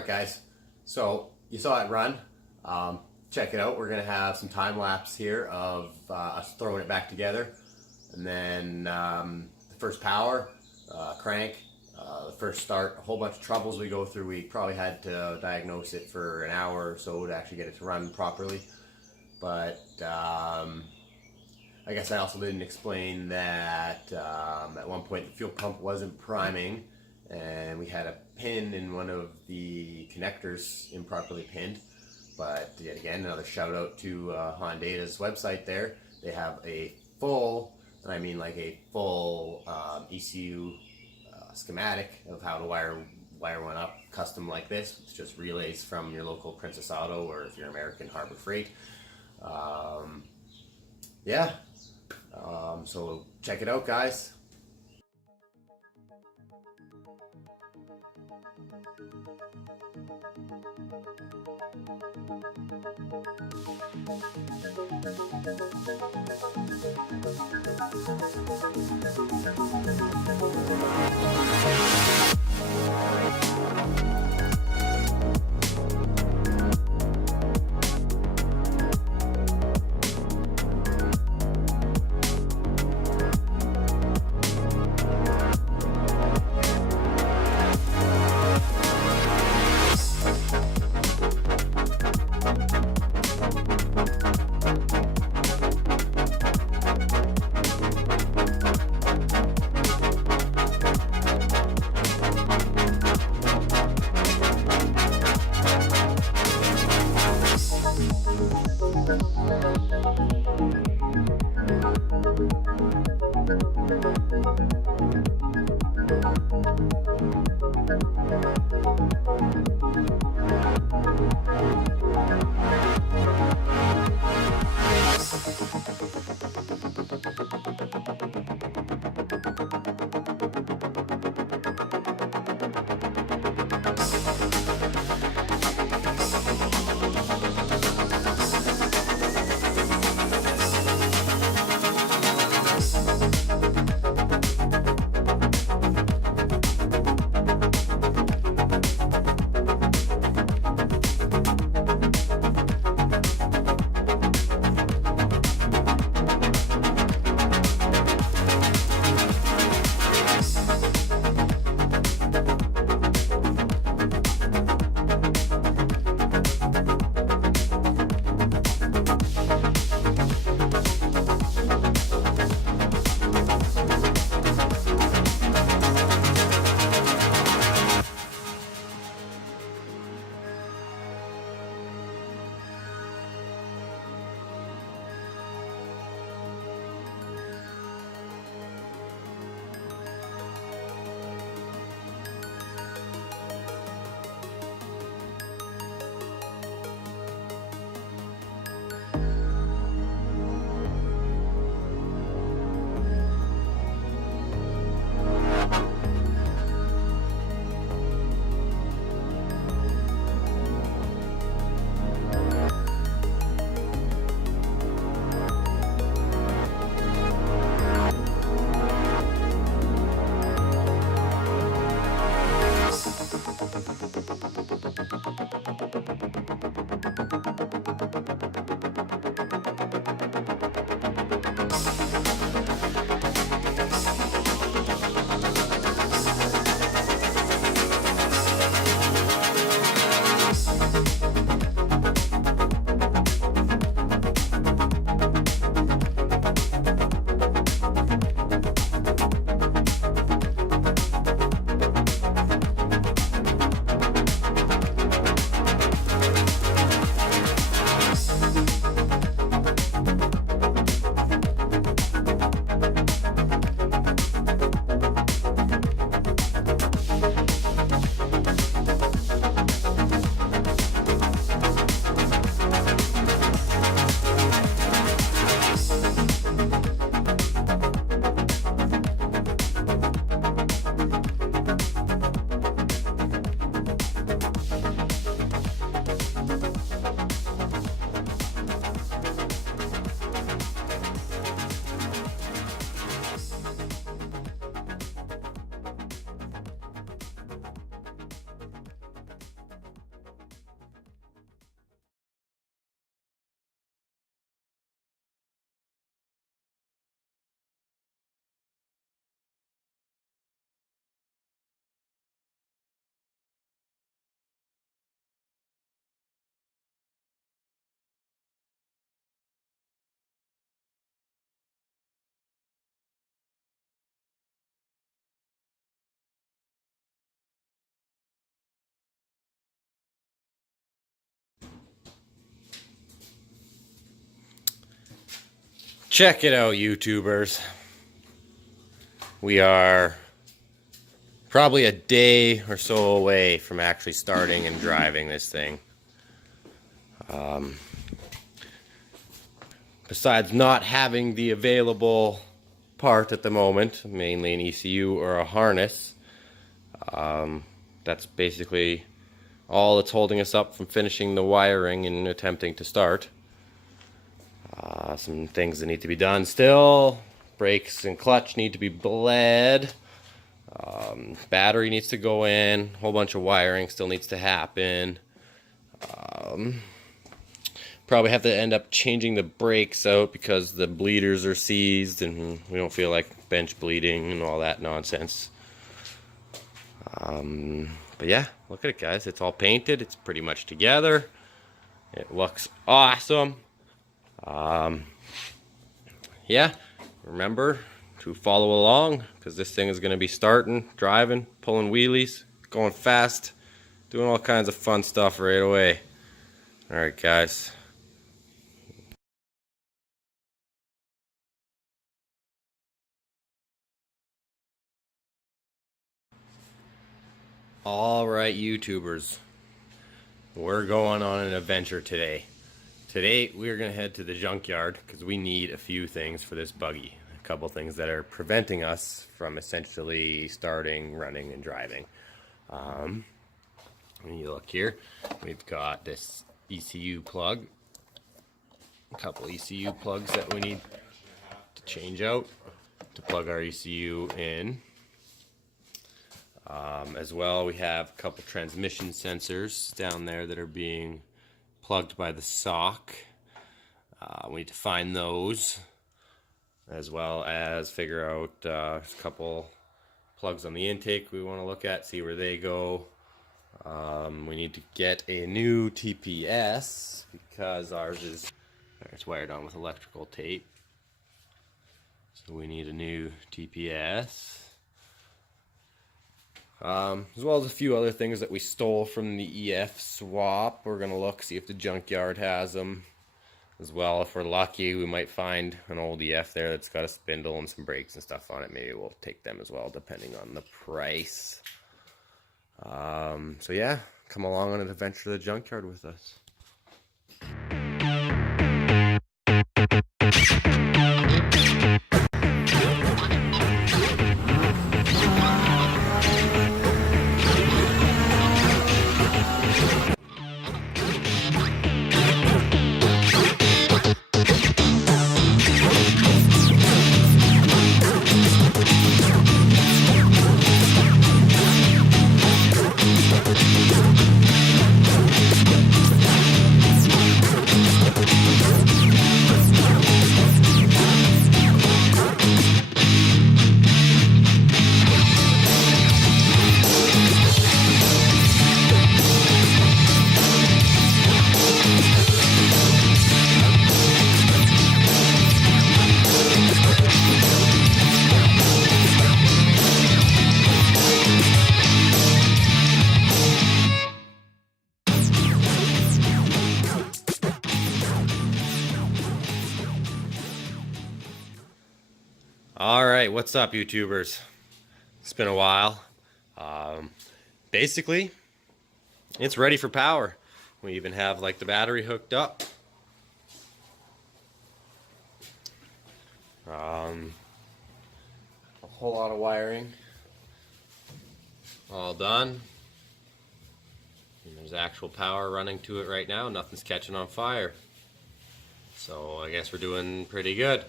Alright guys, so you saw it run. Check it out. We're going to have some time lapse here of us throwing it back together. And then the first power, crank, the first start, a whole bunch of troubles we go through. We probably had to diagnose it for an hour or so to actually get it to run properly. But I guess I also didn't explain that at one point the fuel pump wasn't priming and we had a pin in one of the connectors improperly pinned. But yet again, another shout out to Honda's website there. They have a full, and I mean like a full ECU schematic of how to wire one up custom like this. It's just relays from your local Princess Auto, or if you're American, Harbor Freight. So check it out, guys. Check it out, YouTubers. We are probably a day or so away from actually starting and driving this thing. Besides not having the available part at the moment, mainly an ECU or a harness, that's basically all that's holding us up from finishing the wiring and attempting to start. Some things that need to be done still. Brakes and clutch need to be bled. Battery needs to go in. A whole bunch of wiring still needs to happen. Probably have to end up changing the brakes out because the bleeders are seized and we don't feel like bench bleeding and all that nonsense. But yeah, look at it, guys. It's all painted. It's pretty much together. It looks awesome. Yeah, remember to follow along because this thing is going to be starting, driving, pulling wheelies, going fast, doing all kinds of fun stuff right away. Alright, guys. Alright, YouTubers. We're going on an adventure today. Today we're going to head to the junkyard because we need a few things for this buggy. A couple things that are preventing us from essentially starting, running, and driving. When you look here, we've got this ECU plug. A couple ECU plugs that we need to change out to plug our ECU in. As well, we have a couple transmission sensors down there that are being plugged by the sock. We need to find those, as well as figure out a couple plugs on the intake we want to look at, see where they go. We need to get a new TPS because ours is it's wired on with electrical tape. So we need a new TPS. As well as a few other things that we stole from the EF swap. We're going to look, see if the junkyard has them. As well, if we're lucky, we might find an old EF there that's got a spindle and some brakes and stuff on it. Maybe we'll take them as well, depending on the price. So yeah, come along on an adventure to the junkyard with us. Alright, what's up, YouTubers? It's been a while. Basically, it's ready for power. We even have like the battery hooked up. A whole lot of wiring. All done. And there's actual power running to it right now. Nothing's catching on fire. So I guess we're doing pretty good.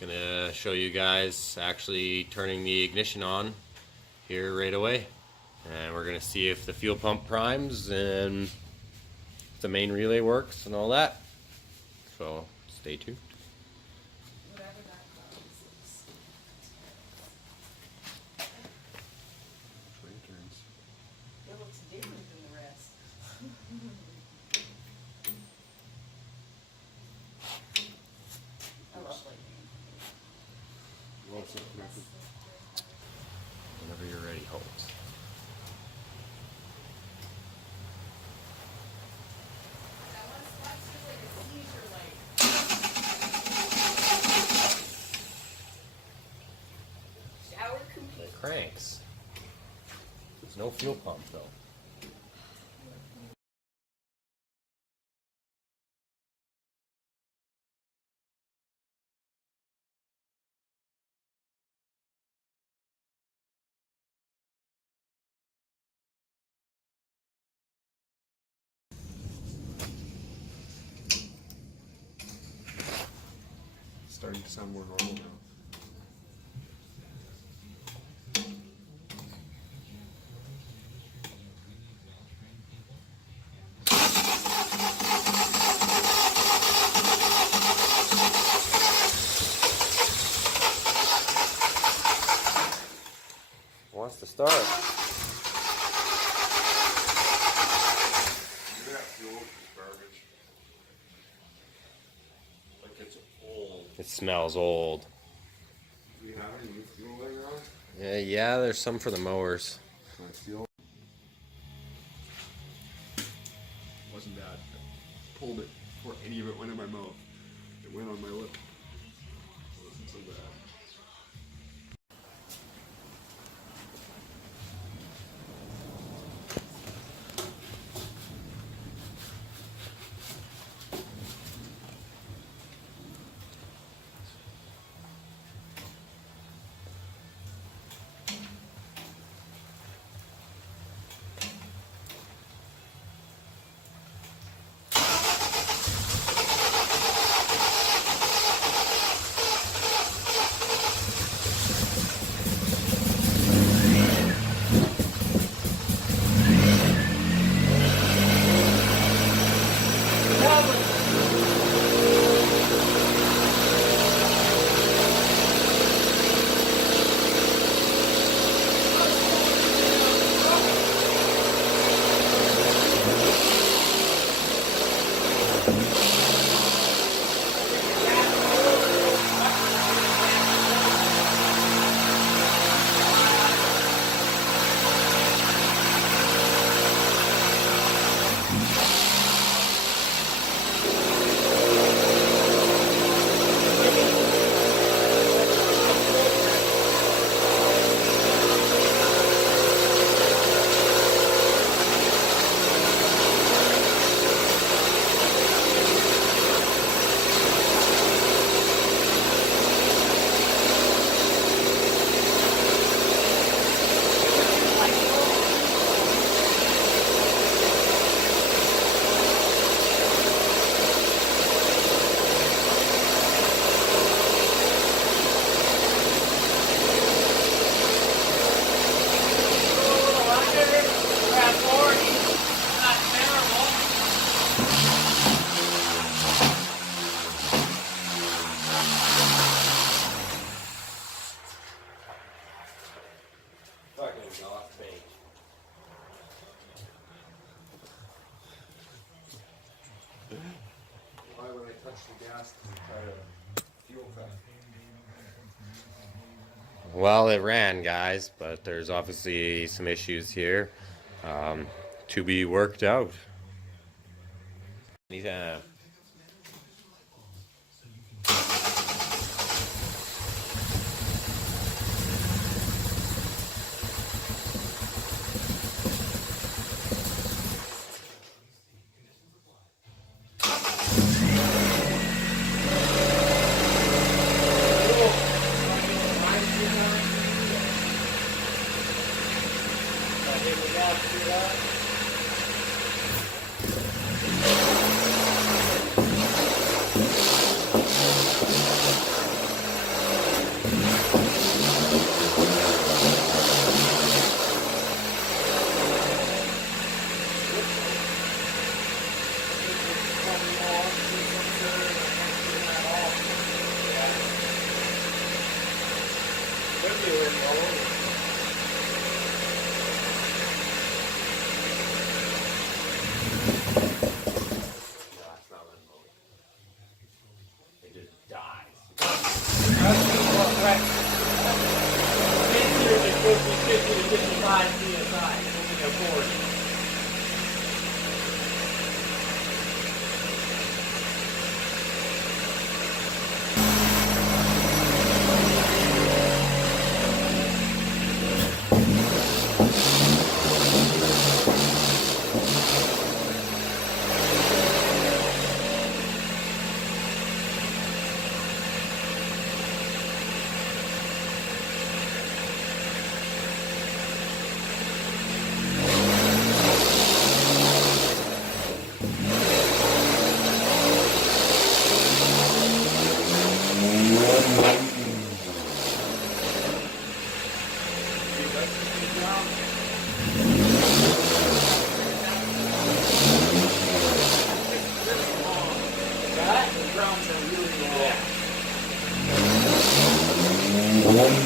Gonna show you guys actually turning the ignition on here right away, and we're gonna see if the fuel pump primes and if the main relay works and all that. So stay tuned. It looks different than the rest. I love lightning. Whenever you're ready, Holmes. cranks. There's no fuel pump though. Starting to sound more normal now. Wants to start. Yeah, fuel is garbage. Like it's old. It smells old. Do you have any new fuel laying around? Yeah, there's some for the mowers. Can I steal? Wasn't bad. I pulled it before any of it went in my mouth. It went on my lip. It wasn't so bad. Why when I touch the gas to try to fuel cut? Well, it ran, guys, but there's obviously some issues here to be worked out. He's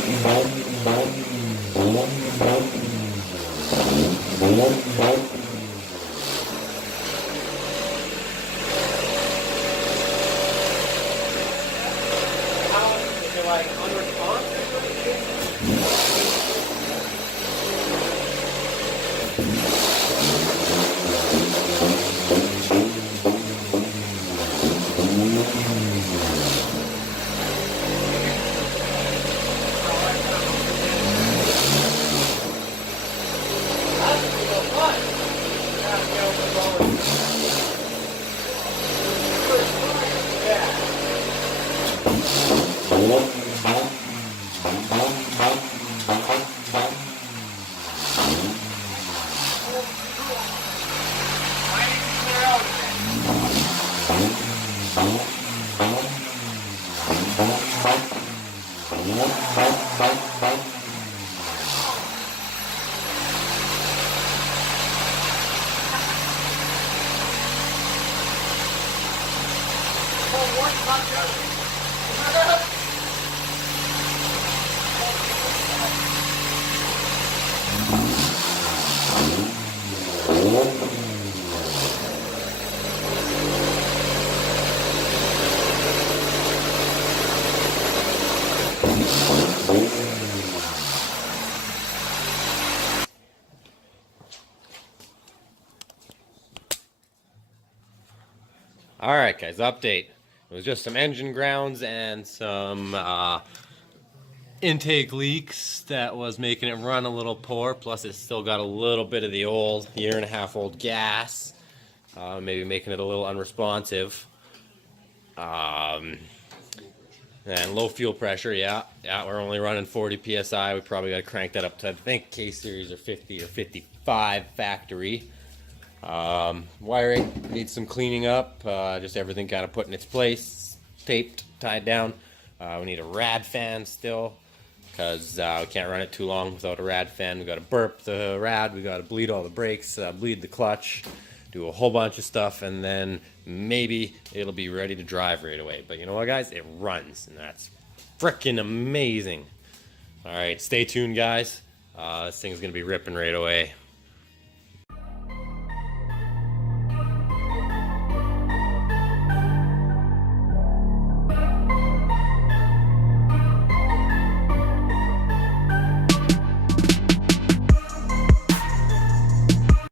Is it like unresponsive or anything? Alright guys, update. It was just some engine grounds and some intake leaks that was making it run a little poor. Plus it's still got a little bit of the old, year-and-a-half old gas. Maybe making it a little unresponsive. And low fuel pressure, yeah, we're only running 40 psi. We probably got to crank that up to, I think, K-series or 50 or 55 factory. Wiring needs some cleaning up, just everything kind of put in its place, taped, tied down. We need a rad fan still, because we can't run it too long without a rad fan. We got to burp the rad, we got to bleed all the brakes, bleed the clutch, do a whole bunch of stuff, and then maybe it'll be ready to drive right away. But you know what, guys? It runs, and that's freaking amazing. All right, stay tuned, guys. This thing's gonna be ripping right away.